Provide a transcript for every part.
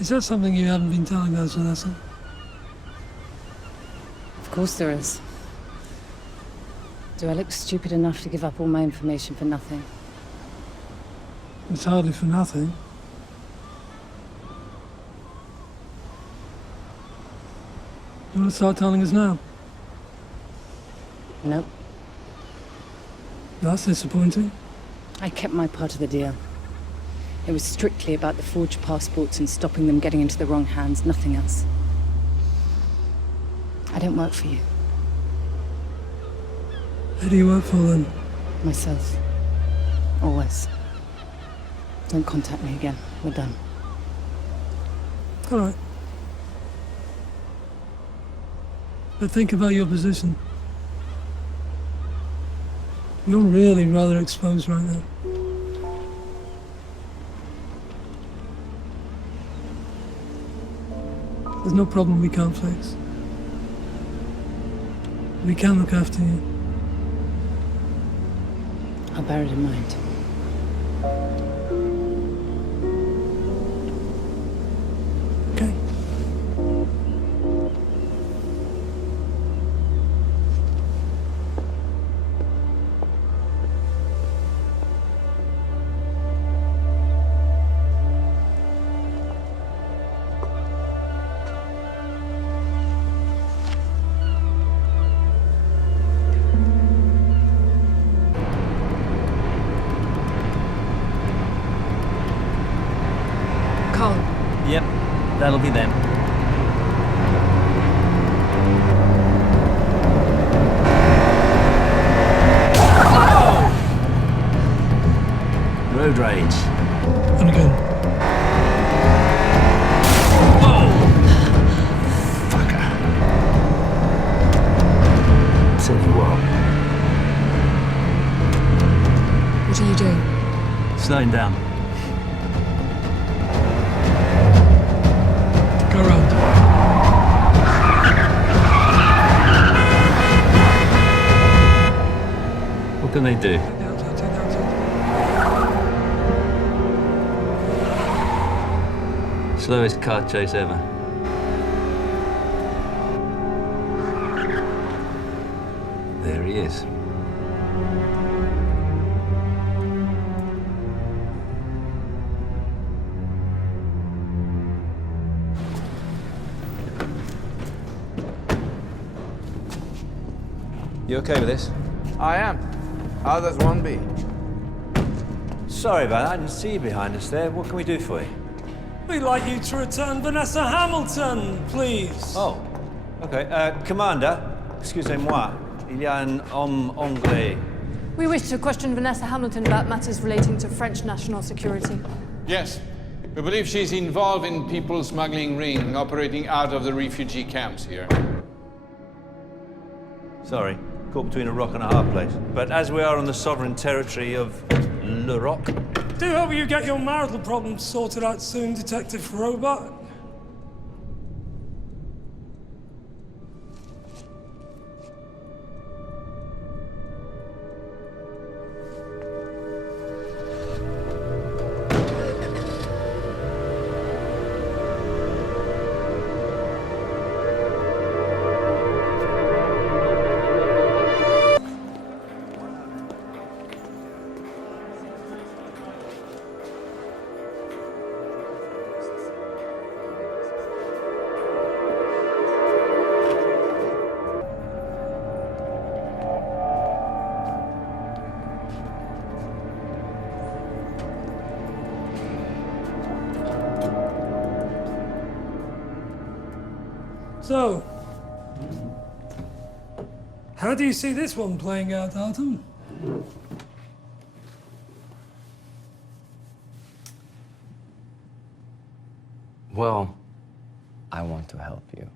Is there something you haven't been telling us, Vanessa? Of course there is. Do I look stupid enough to give up all my information for nothing? It's hardly for nothing. You want to start telling us now? Nope. That's disappointing. I kept my part of the deal. It was strictly about the forged passports and stopping them getting into the wrong hands, nothing else. I don't work for you. Who do you work for then? Myself. Always. Don't contact me again. We're done. All right. But think about your position. You're really rather exposed right now. There's no problem we can't fix. We can look after you. I'll bear it in mind. Okay. Yep, that'll be them. Road rage. And again. Whoa! Fucker. Tell you what. What are you doing? Slowing down. Go around. What can they do? Slowest car chase ever. There he is. You okay with this? I am. How does one be? Sorry about that. I didn't see you behind us there. What can we do for you? We'd like you to return Vanessa Hamilton, please. Oh, okay. Commander, excusez-moi. Il y a un homme anglais. We wish to question Vanessa Hamilton about matters relating to French national security. Yes. We believe she's involved in people smuggling ring operating out of the refugee camps here. Sorry, caught between a rock and a hard place. But as we are on the sovereign territory of L'Europe, Do hope you get your marital problems sorted out soon, Detective Robot. So, how do you see this one playing out, Artem? Well, I want to help you.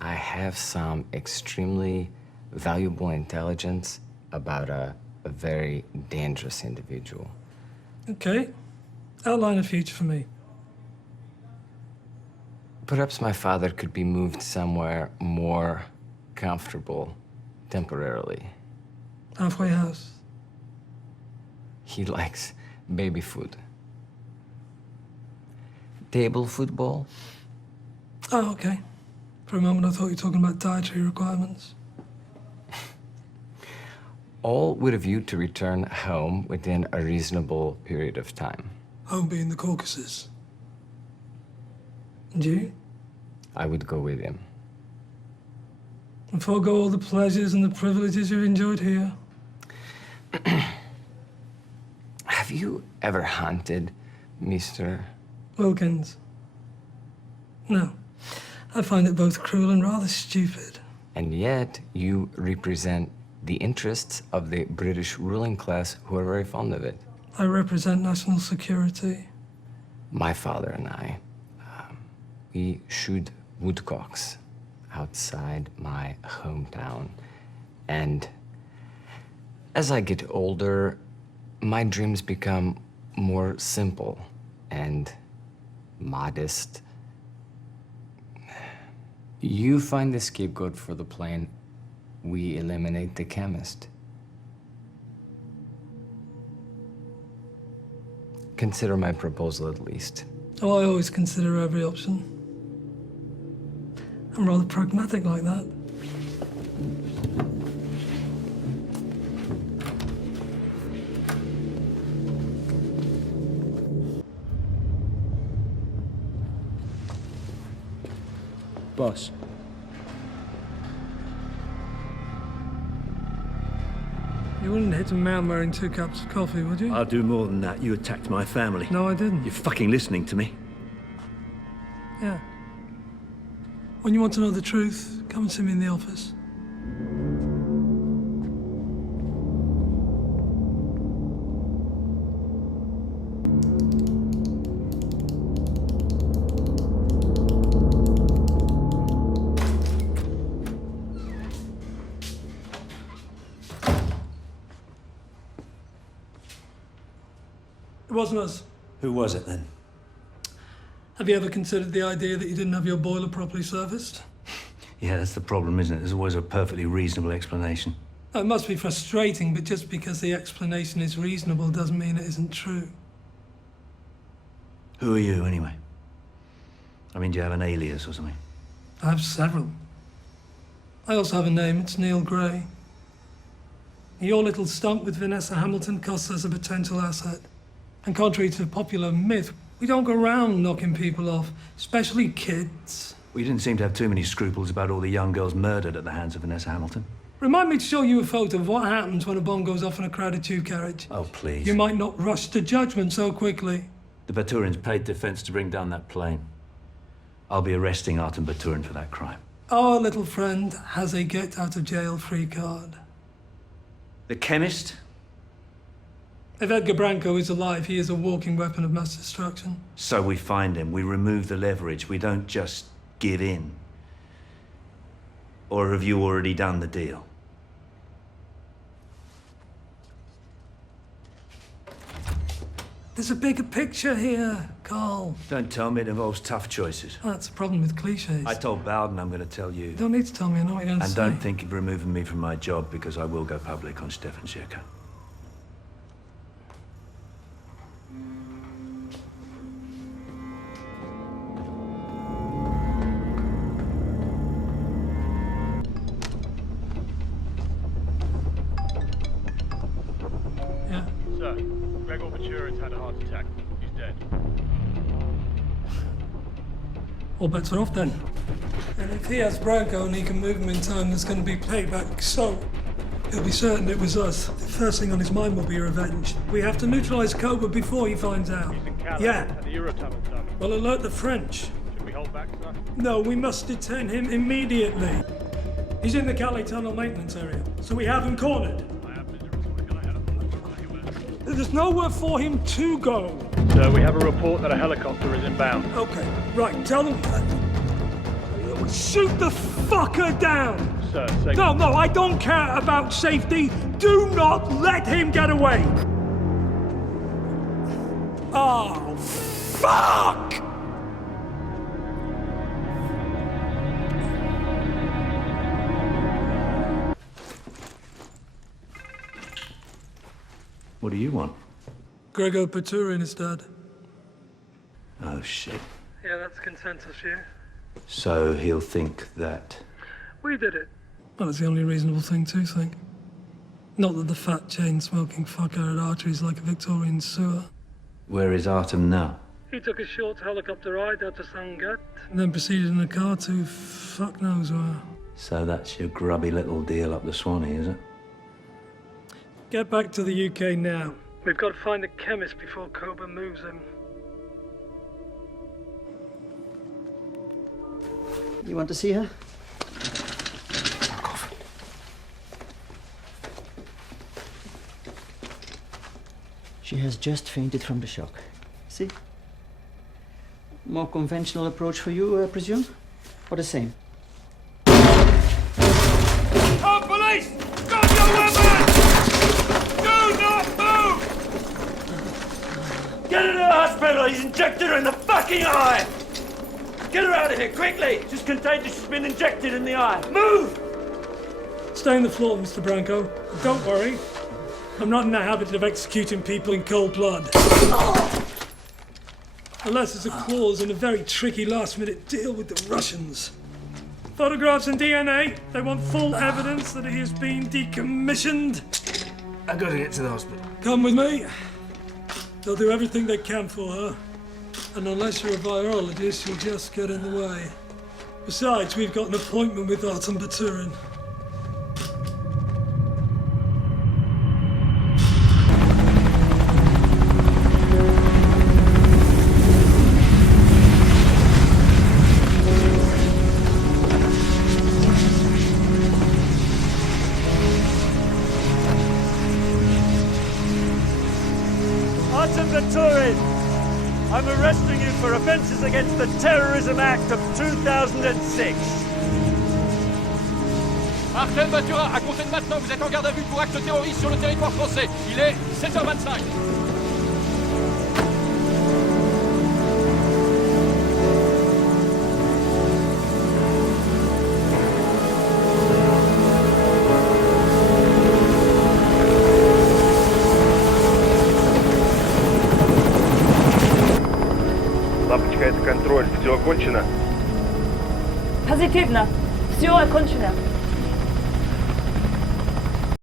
I have some extremely valuable intelligence about a very dangerous individual. Okay. Outline a future for me. Perhaps my father could be moved somewhere more comfortable temporarily. Halfway house. He likes baby food. table football. Oh, okay. For a moment, I thought you were talking about dietary requirements. All with a view to return home within a reasonable period of time. Home being the Caucasus. And you? I would go with him. And forego all the pleasures and the privileges you've enjoyed here. Have you ever hunted, Mr. Wilkins? No. I find it both cruel and rather stupid. And yet, you represent the interests of the British ruling class who are very fond of it. I represent national security. My father and I, we shoot woodcocks outside my hometown. And as I get older, my dreams become more simple and modest. You find the scapegoat for the plane. We eliminate the chemist. Consider my proposal at least. Oh, I always consider every option. I'm rather pragmatic like that. Boss. You wouldn't hit a man wearing 2 cups of coffee, would you? I'll do more than that. You attacked my family. No, I didn't. You're fucking listening to me. Yeah. When you want to know the truth, come and see me in the office. It wasn't us. Who was it then? Have you ever considered the idea that you didn't have your boiler properly serviced? Yeah, that's the problem, isn't it? There's always a perfectly reasonable explanation. It must be frustrating, but just because the explanation is reasonable doesn't mean it isn't true. Who are you, anyway? I mean, do you have an alias or something? I have several. I also have a name. It's Neil Gray. Your little stunt with Vanessa Hamilton costs us a potential asset. And contrary to popular myth, we don't go around knocking people off, especially kids. Well, you didn't seem to have too many scruples about all the young girls murdered at the hands of Vanessa Hamilton. Remind me to show you a photo of what happens when a bomb goes off in a crowded tube carriage. Oh, please. You might not rush to judgment so quickly. The Baturins paid defense to bring down that plane. I'll be arresting Artem Baturin for that crime. Our little friend has a get-out-of-jail-free card. The chemist? If Edgar Branco is alive, he is a walking weapon of mass destruction. So we find him, we remove the leverage, we don't just give in. Or have you already done the deal? There's a bigger picture here, Carl. Don't tell me it involves tough choices. That's the problem with cliches. I told Bowden I'm going to tell you. You don't need to tell me, I know what you're going to And say. don't think of removing me from my job because I will go public on Stefan Schirka. Yeah. Sir, Gregor Baturin's had a heart attack. He's dead. All bets are off then. And if he has Branco and he can move him in time, there's going to be payback. So, he'll be certain it was us. The first thing on his mind will be revenge. We have to neutralize Cobra before he finds out. He's in Calais. Yeah. Had the Eurotunnel done. Well, alert the French. Should we hold back, sir? No, we must detain him immediately. He's in the Calais tunnel maintenance area, so we have him cornered. I have Mr. Can I help? There's nowhere for him to go. Sir, we have a report that a helicopter is inbound. Okay, right, tell them... shoot the fucker down! Sir, say... No, I don't care about safety. Do not let him get away! Oh, fuck! What do you want? Gregor Baturin is dead. Oh, shit. Yeah, that's consensus view. So he'll think that. We did it. Well, it's the only reasonable thing to think. Not that the fat chain-smoking fucker had arteries like a Victorian sewer. Where is Artem now? He took a short helicopter ride out to Sangat, and then proceeded in a car to fuck knows where. So that's your grubby little deal up the Swanee, is it? Get back to the UK now. We've got to find the chemist before Cobra moves him. You want to see her? She has just fainted from the shock. See? More conventional approach for you, I presume? Or the same? Oh, police! Drop your weapons! Do not move! Get her to the hospital! He's injected her in the fucking eye! Get her out of here, quickly! She's contagious, she's been injected in the eye. Move! Stay on the floor, Mr. Branco. Don't worry. I'm not in the habit of executing people in cold blood. Unless there's a clause in a very tricky last-minute deal with the Russians. Photographs and DNA. They want full evidence that he has been decommissioned. I've got to get to the hospital. Come with me. They'll do everything they can for her. And unless you're a virologist, you'll just get in the way. Besides, we've got an appointment with Artem Baturin. Artem Baturin! I'm arresting you for offences against the Terrorism Act of 2006. Artem Baturin, à compter de maintenant, vous êtes en garde à vue pour acte terroriste sur le territoire français. Il est 7h25. Лампочка, это контроль. Все окончено? Позитивно. Все окончено.